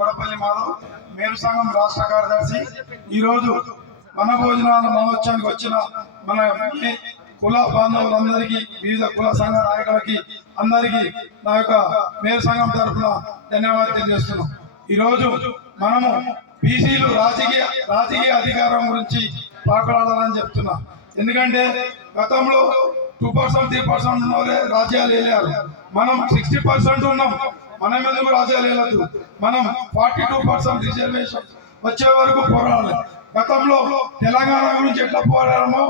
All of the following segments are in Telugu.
వడపల్లి మాధవ్ మేరు సంఘం రాష్ట్ర కార్యదర్శి. ఈరోజు మన భోజనాల మహోత్సవానికి వచ్చిన మన కుల బాంధవులందరికీ, వివిధ కుల సంఘ నాయకులకి అందరికీ నా యొక్క మేరు సంఘం తరఫున ధన్యవాదాలు తెలియజేస్తున్నాం. ఈరోజు మనము బీసీలు రాజకీయ అధికారం గురించి పాకులాడాలని చెప్తున్నా. ఎందుకంటే గతంలో 2% 3% ఉన్నవారే రాజ్యాలు వెళ్ళారు. మనం 60% ఉన్నాం. మనం ఎందుకు రాజ్యాలు వెళ్ళదు? మనం 42% రిజర్వేషన్ వచ్చే వరకు పోరాడాలి. గతంలో తెలంగాణ గురించి ఎట్లా పోరాడమో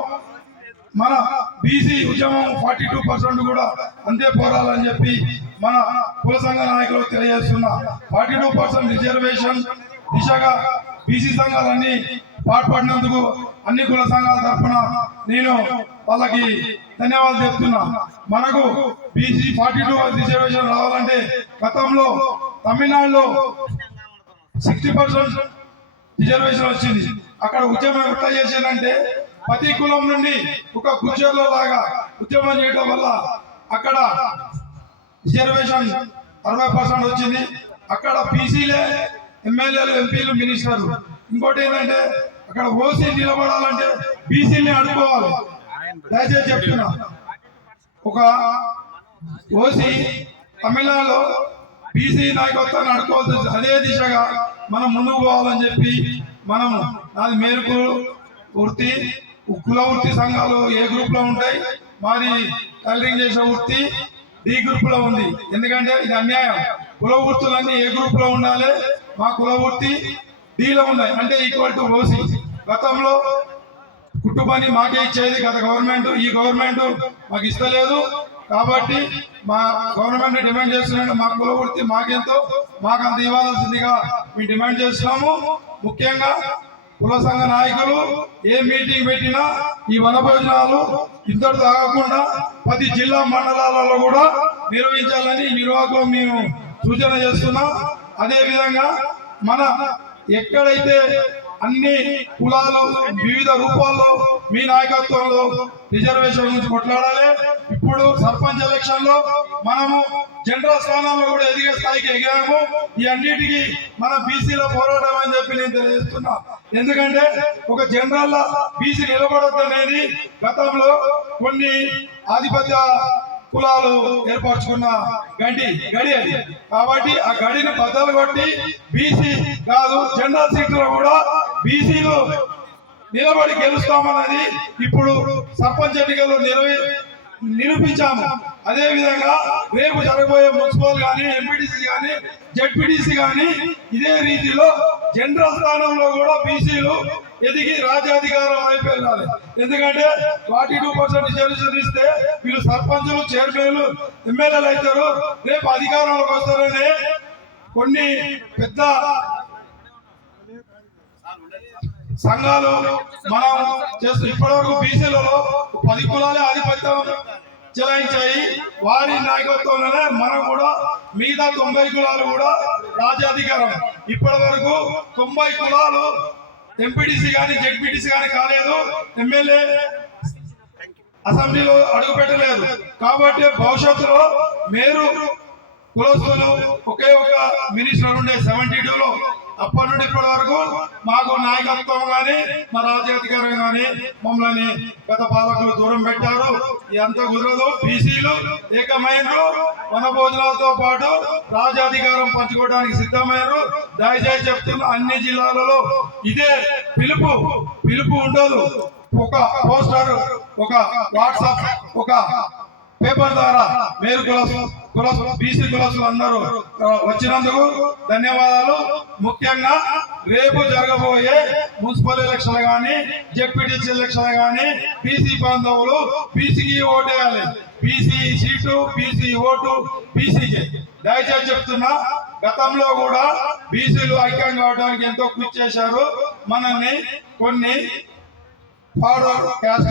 మన బీసీ ఉద్యమం 42% కూడా అంతే పోరాడాలని చెప్పి మన కుల సంఘ నాయకులు తెలియజేస్తున్నా. 42% రిజర్వేషన్ దిశగా బీసీ సంఘాలన్నీ పాటుపడినందుకు అన్ని కుల సంఘాల తరఫున నేను వాళ్ళకి ధన్యవాదాలు చెప్తున్నా. మనకు బీసీ 42 రిజర్వేషన్ రావాలంటే గతంలో తమిళనాడులో 60% రిజర్వేషన్ వచ్చింది. అక్కడ ఉద్యమం ఎట్లా చేశారంటే ప్రతి కులం నుండి ఒక గుజ్జర్లో లాగా ఉద్యమం చేయడం వల్ల అక్కడ రిజర్వేషన్ 60% వచ్చింది. అక్కడ బీసీలే ఎమ్మెల్యేలు, ఎంపీలు, మినిస్టర్లు. ఇంకోటి ఏంటంటే అక్కడ ఓసీ నిలబడాలంటే బీసీని అడుకోవాలి. దయచేసి చెప్తున్నా, ఒక ఓసీ తమిళనాడులో బీసీ నాయకత్వాన్ని అడుకోవాల్సి, అదే దిశగా మనం ముందుకు పోవాలని చెప్పి మనము నాది మేరకు వృత్తి, కుల వృత్తి సంఘాలు ఏ గ్రూప్ లో ఉంటాయి, మరి టైలరింగ్ చేసే వృత్తి డి గ్రూప్ లో ఉంది. ఎందుకంటే ఇది అన్యాయం. కుల వృత్తులన్నీ ఏ గ్రూప్ లో ఉండాలి, మా కుల వృత్తి డీలో ఉన్నాయి, అంటే ఈక్వల్ టు ఓసీ. గతంలో కుటుంబాన్ని మాకే ఇచ్చేది గత గవర్నమెంట్, ఈ గవర్నమెంట్ మాకు ఇస్తలేదు. కాబట్టి మా గవర్నమెంట్ డిమాండ్ చేస్తున్నాడు, మా కుల వృత్తి మాకెంతో మాకంత ఇవ్వాల్సిందిగా మేము డిమాండ్ చేస్తున్నాము. ముఖ్యంగా కుల సంఘ నాయకులు ఏ మీటింగ్ పెట్టినా ఈ వన భోజనాలు ఇంతటితో కాకుండా 10 జిల్లా మండలాలలో కూడా నిర్వహించాలని నిర్వాహకులు మేము సూచన చేస్తున్నాం. అదే విధంగా మన ఎక్కడైతే అన్ని కులాలు వివిధ రూపాల్లో మీ నాయకత్వంలో రిజర్వేషన్ గురించి కొట్లాడాలి. ఇప్పుడు సర్పంచ్ ఎలక్షన్ లో మనము జనరల్ స్థానాల్లో కూడా ఎదిగే స్థాయికి ఎగాము. ఈ అన్నిటికీ మన బీసీలో పోరాటం అని చెప్పి నేను తెలియజేస్తున్నా. ఎందుకంటే ఒక జనరల్ బీసీ నిలబడద్దు అనేది గతంలో కొన్ని ఆధిపత్య కులాలు ఏర్పరచుకున్న గడి అది. కాబట్టి ఆ గడిని బద్దలు కొట్టి బీసీ కాదు, జనరల్ సీట్లో కూడా బీసీలు నిలబడి గెలుస్తామన్నది ఇప్పుడు సర్పంచ్ ఎన్నికల్లో నిరూపించాము. అదే విధంగా రేపు జరగబోయే మున్సిపల్ కానీ, ఎంపీటీసీ కానీ, జెడ్పీటీసీ కానీ ఇదే రీతిలో జనరల్ స్థానంలో కూడా బీసీలు ఎదిగి రాజ్యాధికారం వైపు వెళ్ళాలి. ఎందుకంటే 42% రిజర్వేషన్ ఇస్తే వీళ్ళు సర్పంచులు, చైర్మన్లు, ఎమ్మెల్యేలు అవుతారు. రేపు అధికారంలోకి వస్తారని కొన్ని పెద్ద సంఘాలు మనం చేస్తూ ఇప్పటివరకు బీసీలలో 10 కులాలే ఆధిపత్యం చెలాయించాయి. వారి నాయకత్వంలోనే మనం కూడా మిగతా 90 కులాలు కూడా రాజ్యాధికారం. ఇప్పటి వరకు 90 కులాలు ఎంపీటీసీ కానీ, జెడ్పీటీసీ కానీ కాలేదు, ఎమ్మెల్యే అసెంబ్లీలో అడుగు పెట్టలేదు. కాబట్టి భవిష్యత్తులో మేరు కులస్తులు ఒకే ఒక మినిస్టర్ ఉండే 72లో అప్పటి నుండి ఇప్పటి వరకు మాకు నాయకత్వం కానీ, మా రాజ్యాధికారం కానీ మమ్మల్ని గత పాలకులు దూరం పెట్టారు. ఎంత కుదరదు. బీసీలు ఏకమైనరు, మన భోజనాలతో పాటు రాజ్యాధికారం పంచుకోవడానికి సిద్ధమయ్యారు. దయచేసి చెప్తున్న అన్ని జిల్లాలలో ఇదే పిలుపు ఉండదు. ఒక పోస్టర్, ఒక వాట్సాప్, ఒక పేపర్ ద్వారా మేరు బీసీ కులసులు అందరూ వచ్చినందుకు ధన్యవాదాలు. ముఖ్యంగా రేపు జరగబోయే మున్సిపల్ ఎలక్షన్ కానీ, జెడ్పీటీసీ ఎలక్షన్ కానీ బీసీ బాంధవులు బీసీకి ఓటేయాలి. బీసీ సీటు, బీసీ ఓటు బీసీకి. దయచేసి చెప్తున్నా, గతంలో కూడా బీసీలు ఐక్యం కావడానికి ఎంతో కృషి చేశారు. మనల్ని కొన్ని ఫార్వర్డ్ క్యాస్ట్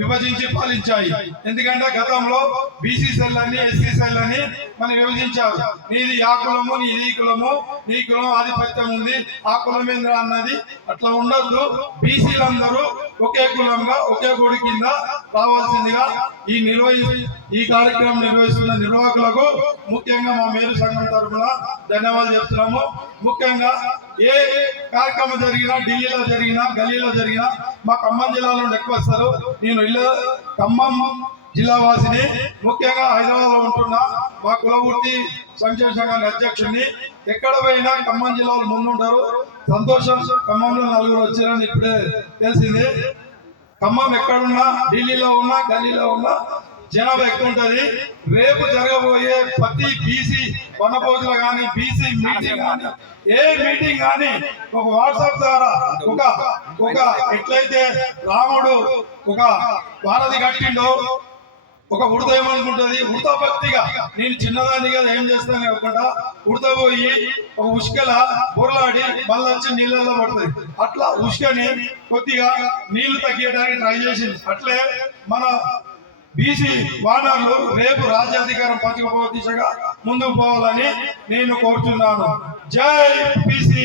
విభజించి పాలించాయి. ఎందుకంటే గతంలో బీసీ సెల్ అని ఎస్సీ సెల్ అని మనం విభజించారు. నీది ఆ కులము, నీది ఈ కులము, నీ కులం ఆధిపత్యం ఉంది, ఆ కులమేంద్ర అన్నది అట్లా ఉండొద్దు. బీసీలందరూ ఒకే కులంగా ఒకే గుడి కింద రావాల్సిందిగా ఈ కార్యక్రమం నిర్వహిస్తున్న నిర్వాహకులకు ముఖ్యంగా మా మేలు సంఘం తరఫున ధన్యవాదాలు చెప్తున్నాము. ముఖ్యంగా ఏ కార్యక్రమం జరిగినా, ఢిల్లీలో జరిగినా, గల్లీలో జరిగినా మా ఖమ్మం జిల్లాలో నుండి ఎక్కువ వస్తారు. నేను ఖమ్మం జిల్లా వాసిని, ముఖ్యంగా హైదరాబాద్ లో ఉంటున్నా. మా కులవృత్తి సంక్షేమ సంఘానికి అధ్యక్షుడిని. ఎక్కడ పోయినా ఖమ్మం జిల్లాలో ముందుంటారు. సంతోషం, ఖమ్మంలో 4 వచ్చారని ఇప్పుడే తెలిసింది. ఖమ్మం ఎక్కడున్నా, ఢిల్లీలో ఉన్నా, గల్లీలో ఉన్నా జనాభా ఎక్కువ ఉంటది. రేపు జరగబోయే ప్రతి బీసీ వనపోతులు కానీ, బీసీ మీటింగ్ కానీ, ఏ మీటింగ్ కానీ ఒక వాట్సాప్ ద్వారా ఒక ఎట్లయితే రాముడు ఒక వారధి కట్టిండో, ఒక ఉడత ఏమనుకుంటది, ఉడత భక్తిగా నేను చిన్నదాన్ని కదా ఏం చేస్తాను కాకుండా ఉడత పోయి ఒక ఉష్కల బుర్లాడి మళ్ళీ వచ్చి నీళ్ళల్లో పడుతుంది. అట్లా ఉష్కని కొద్దిగా నీళ్లు తగ్గడానికి ట్రై చేసింది. అట్లే మన బీసీ వానర్లు రేపు రాజ్యాధికారం పట్టుకుపోయే దిశగా ముందుకు పోవాలని నేను కోరుతున్నాను. జై బీసీ.